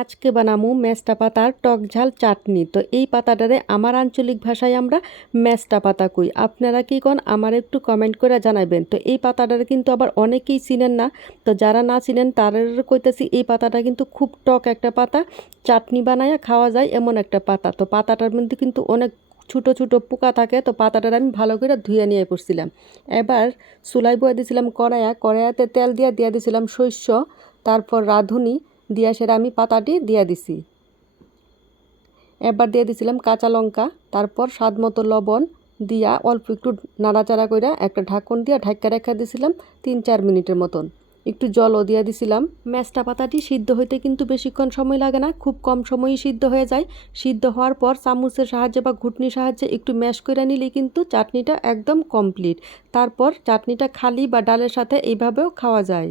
আজকে বানামু মেস্টা পাতার টক ঝাল চাটনি। তো এই পাতাটারে আমার আঞ্চলিক ভাষায় আমরা মেস্টা পাতা কই। আপনারা কি কন আমার একটু কমেন্ট করে জানাবেন। তো এই পাতাটারে কিন্তু আবার অনেকেই চিনেন না। তো যারা না চিনেন তাদের কইতেছি এই পাতাটা কিন্তু খুব টক একটা পাতা, চাটনি বানায়া খাওয়া যায় এমন একটা পাতা। তো পাতাটার মধ্যে কিন্তু অনেক ছোটো ছোটো পোকা থাকে। তো পাতাটার আমি ভালো করে ধুয়ে নিয়ে পড়ছিলাম। এবার চুলায় বয়ে দিয়েছিলাম কড়াইয়াতে তেল দিয়ে দিয়েছিলাম সর্ষে, তারপর রাঁধুনি দিয়া সেটা আমি পাতাটি দিয়া দিছি। এবার দিয়ে দিছিলাম কাঁচা লঙ্কা, তারপর স্বাদ মতো লবণ দিয়া অল্প একটু নাড়াচাড়া করে একটা ঢাকন দিয়া ঢাকা রেখে দিছিলাম 3-4 মিনিটের মতন। একটু জলও দিয়ে দিছিলাম। মেস্টা পাতাটি সিদ্ধ হইতে কিন্তু বেশিক্ষণ সময় লাগে না, খুব কম সময়ই সিদ্ধ হয়ে যায়। সিদ্ধ হওয়ার পর চামচের সাহায্যে বা ঘুটনির সাহায্যে একটু ম্যাশ করে নিলেই কিন্তু চাটনিটা একদম কমপ্লিট। তারপর চাটনিটা খালি বা ডালের সাথে এইভাবেও খাওয়া যায়।